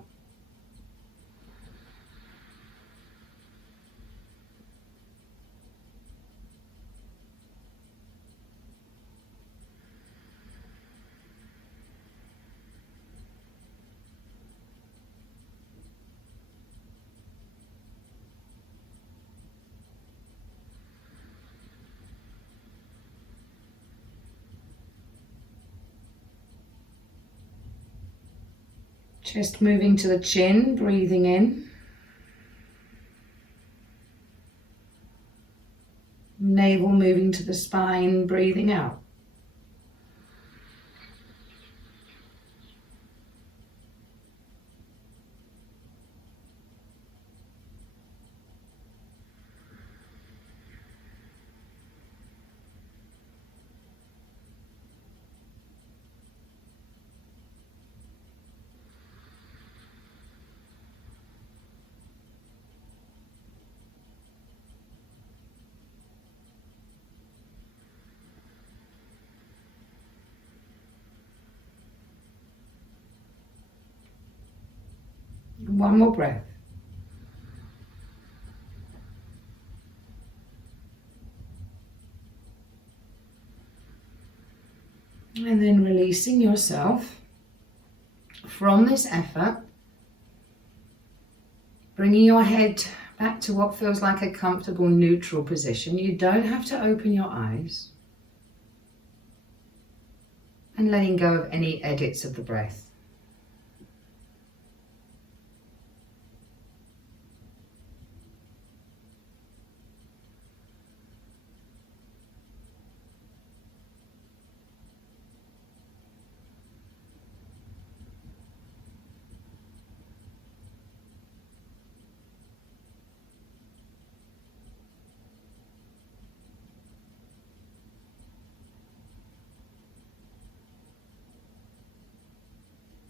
Chest moving to the chin, breathing in. Navel moving to the spine, breathing out. One more breath. And then releasing yourself from this effort, bringing your head back to what feels like a comfortable neutral position. You don't have to open your eyes. And letting go of any edits of the breath.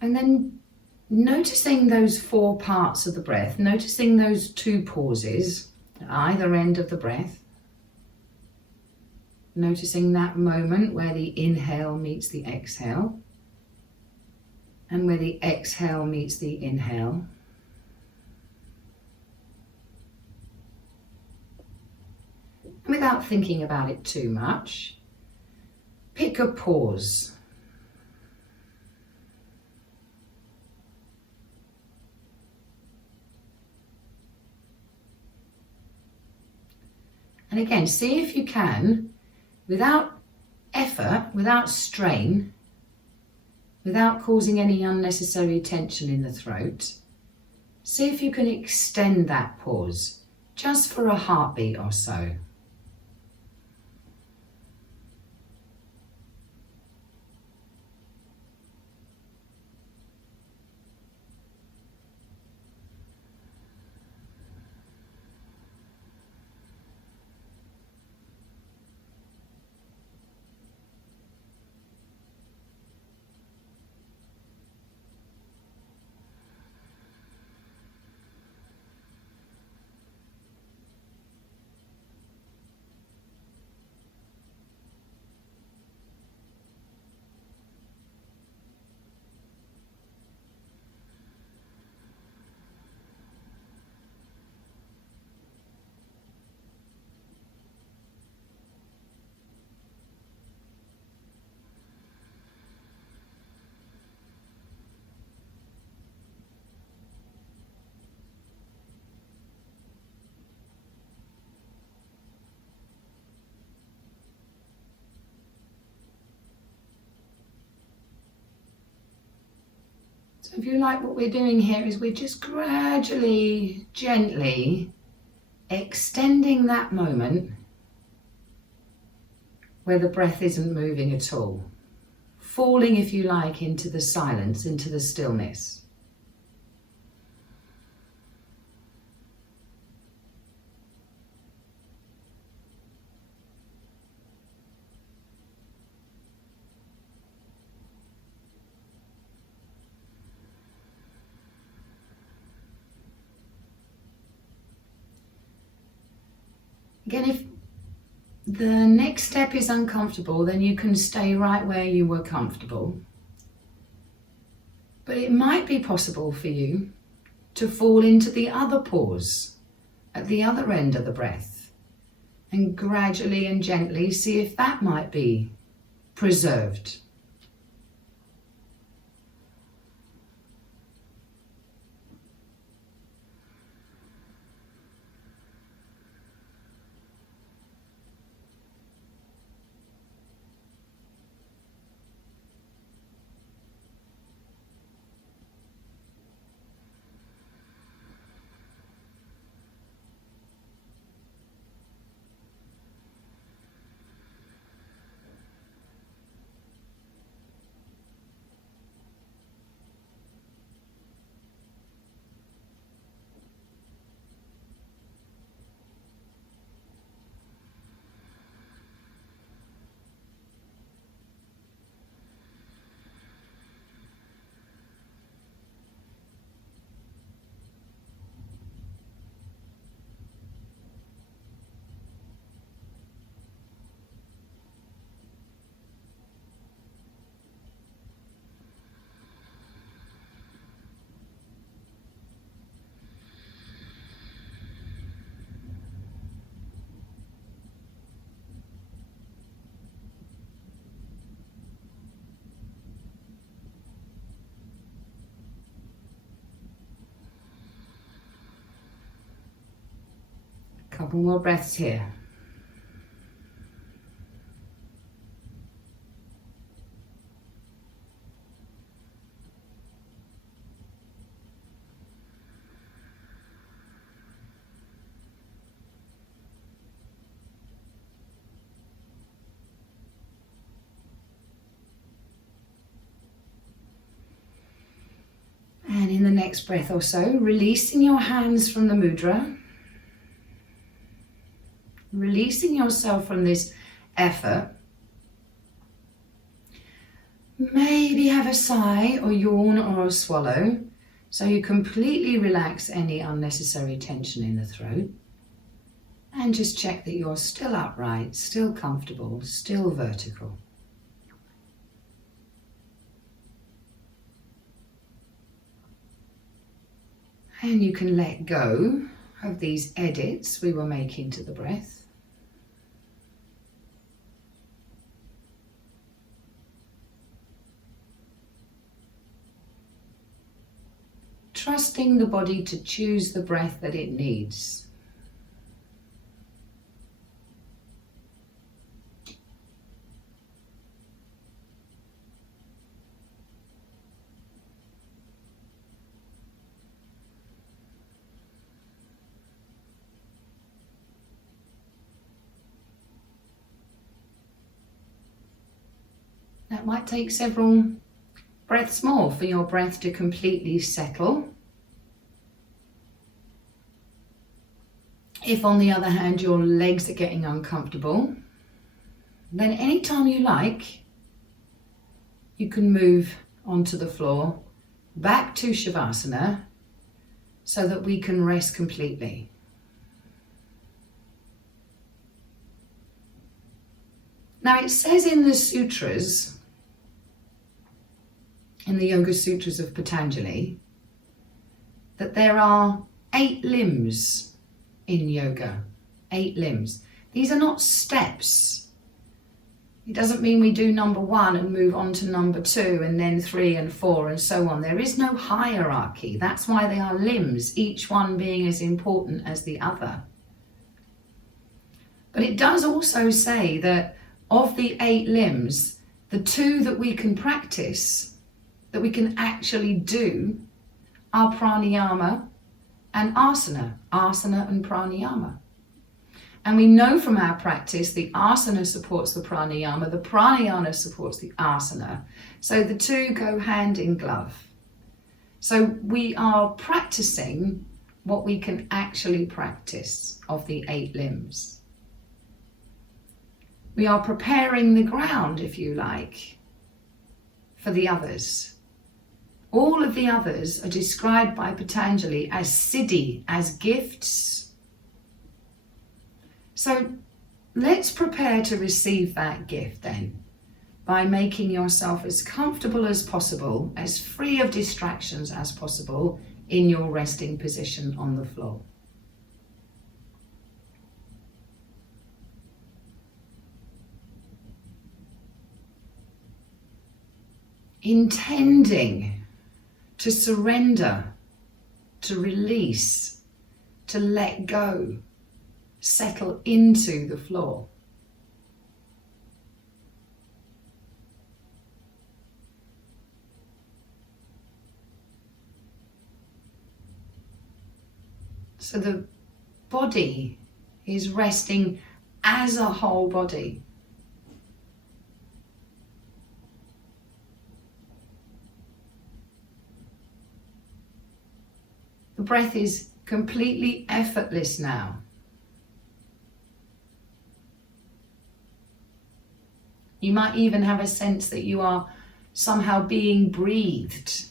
And then noticing those 4 parts of the breath, noticing those 2 pauses at either end of the breath. Noticing that moment where the inhale meets the exhale and where the exhale meets the inhale. And without thinking about it too much, pick a pause. And again, see if you can, without effort, without strain, without causing any unnecessary tension in the throat, see if you can extend that pause just for a heartbeat or so. So if you like, what we're doing here is we're just gradually, gently extending that moment where the breath isn't moving at all. Falling, if you like, into the silence, into the stillness. Again, if the next step is uncomfortable, then you can stay right where you were comfortable. But it might be possible for you to fall into the other pause at the other end of the breath and gradually and gently see if that might be preserved. Couple more breaths here. And in the next breath or so, releasing your hands from the mudra. Releasing yourself from this effort. Maybe have a sigh or yawn or a swallow so you completely relax any unnecessary tension in the throat. And just check that you're still upright, still comfortable, still vertical. And you can let go of these edits we were making to the breath. Trusting the body to choose the breath that it needs. That might take several breaths more for your breath to completely settle. If on the other hand your legs are getting uncomfortable, then anytime you like, you can move onto the floor, back to Shavasana, so that we can rest completely. Now it says in the sutras, in the Yoga Sutras of Patanjali, that there are 8 limbs in yoga, 8 limbs. These are not steps. It doesn't mean we do number 1 and move on to number 2 and then 3 and 4 and so on. There is no hierarchy. That's why they are limbs, each one being as important as the other. But it does also say that of the 8 limbs, the 2 that we can practice, that we can actually do, are pranayama and asana, asana and pranayama. And we know from our practice the asana supports the pranayama supports the asana. So the 2 go hand in glove. So we are practicing what we can actually practice of the 8 limbs. We are preparing the ground, if you like, for the others. All of the others are described by Patanjali as siddhi, as gifts. So let's prepare to receive that gift then, by making yourself as comfortable as possible, as free of distractions as possible in your resting position on the floor. Intending to surrender, to release, to let go, settle into the floor. So the body is resting as a whole body. The breath is completely effortless now. You might even have a sense that you are somehow being breathed.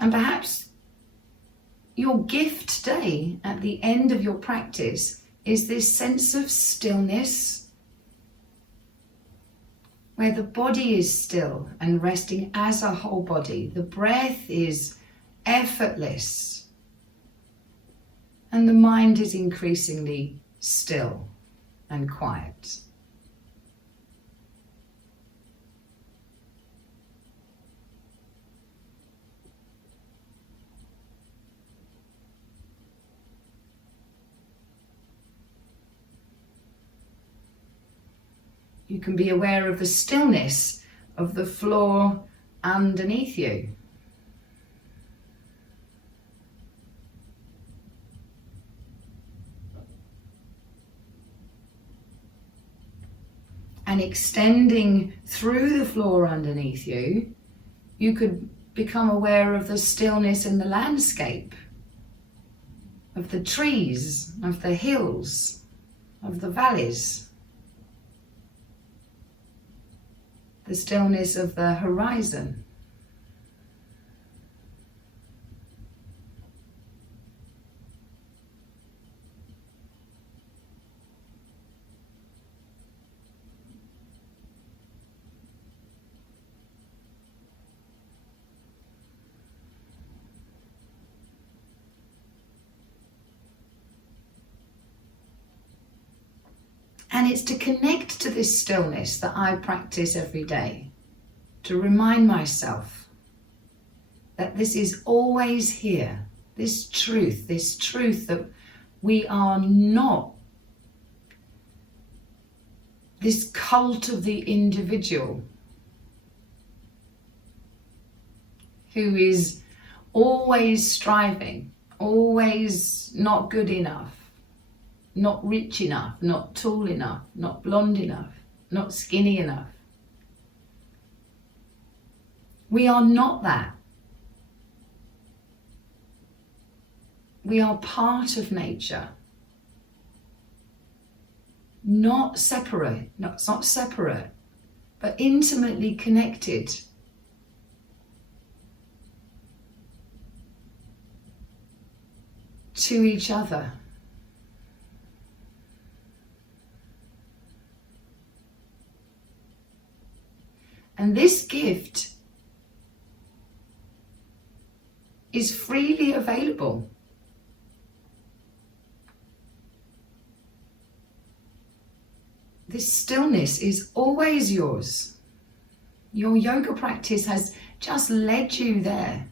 And perhaps your gift today at the end of your practice is this sense of stillness, where the body is still and resting as a whole body. The breath is effortless and the mind is increasingly still and quiet. You can be aware of the stillness of the floor underneath you. And extending through the floor underneath you, you could become aware of the stillness in the landscape, of the trees, of the hills, of the valleys, the stillness of the horizon, and it's to connect to this stillness that I practice every day, to remind myself that this is always here, this truth that we are not this cult of the individual who is always striving, always not good enough, not rich enough, not tall enough, not blonde enough, not skinny enough. We are not that. We are part of nature. Not separate, not separate, but intimately connected. To each other. And this gift is freely available. This stillness is always yours. Your yoga practice has just led you there.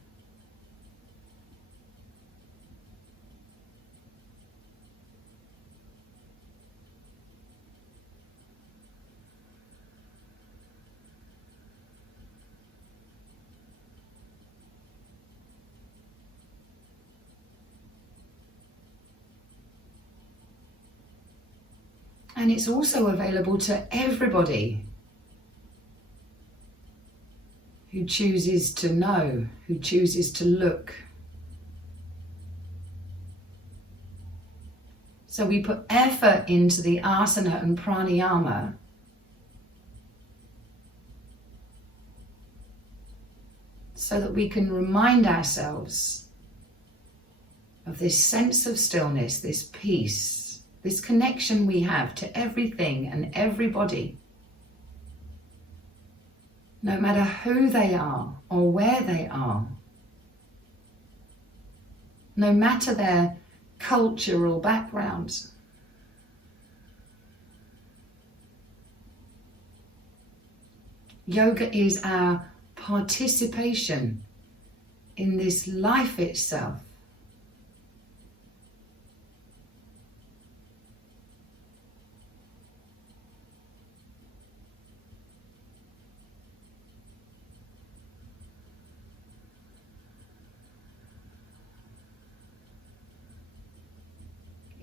And it's also available to everybody who chooses to know, who chooses to look. So we put effort into the asana and pranayama so that we can remind ourselves of this sense of stillness, this peace, this connection we have to everything and everybody, no matter who they are or where they are, no matter their cultural backgrounds. Yoga is our participation in this life itself.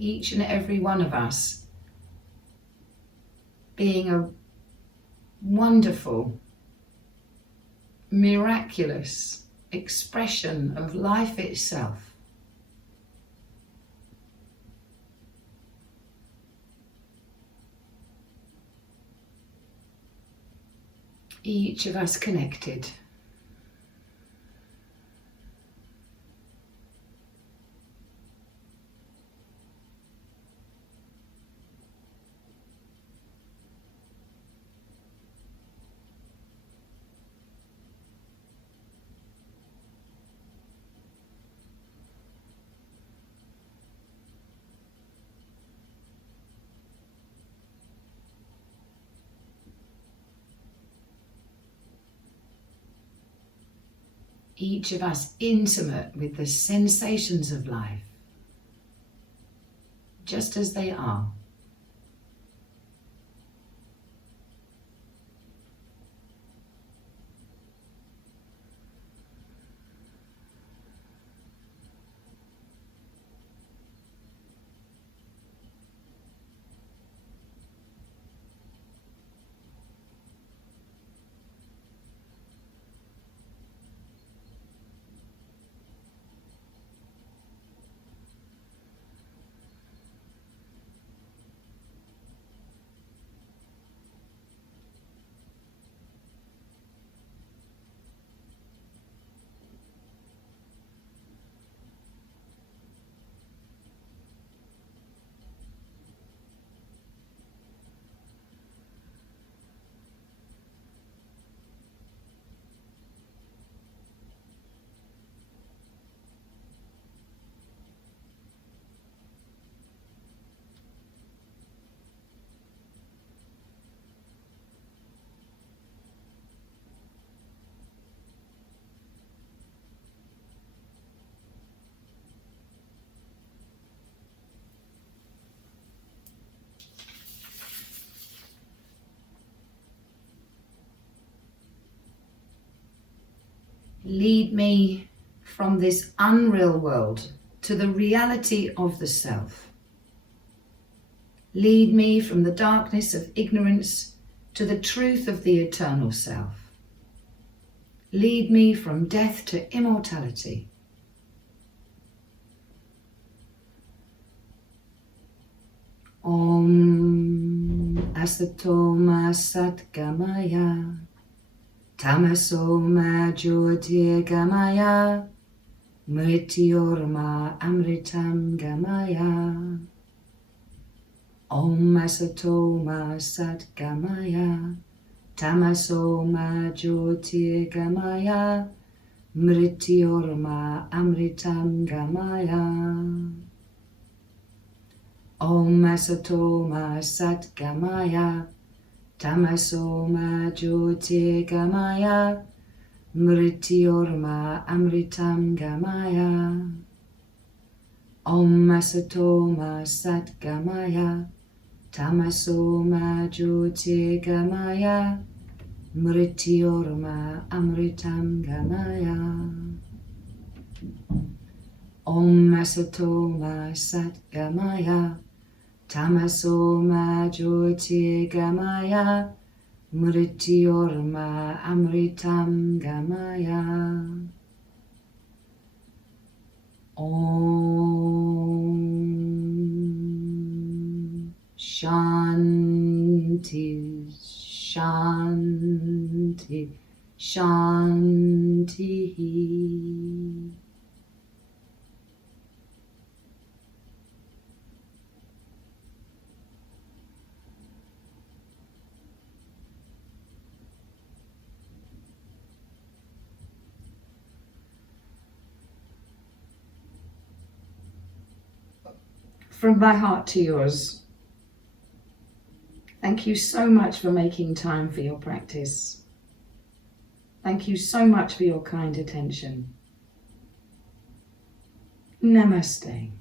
Each and every one of us being a wonderful, miraculous expression of life itself. Each of us connected. Each of us intimate with the sensations of life, just as they are. Lead me from this unreal world to the reality of the self. Lead me from the darkness of ignorance to the truth of the eternal self. Lead me from death to immortality. Om Asato Ma Sat Gamaya Tamaso Ma Jyotir Gamaya Mrityorma Amritam Gamaya. Om Asato Ma Sat Gamaya Tamaso Ma Jyotir Gamaya Mrityorma Amritam Gamaya. Om Asato Ma Sat Gamaya Tamaso Ma Jyotir Gamaya Mrityorma Amritam Gamaya. Om Asato Ma Sat Gamaya Tamaso Ma Jyotir Gamaya Mrityorma Amritam Gamaya. Om Asato Ma Sat Gamaya Tamaso Ma Jyotir Gamaya Mrityorma Amritam Gamaya. Om Shanti Shanti Shanti. From my heart to yours, thank you so much for making time for your practice. Thank you so much for your kind attention. Namaste.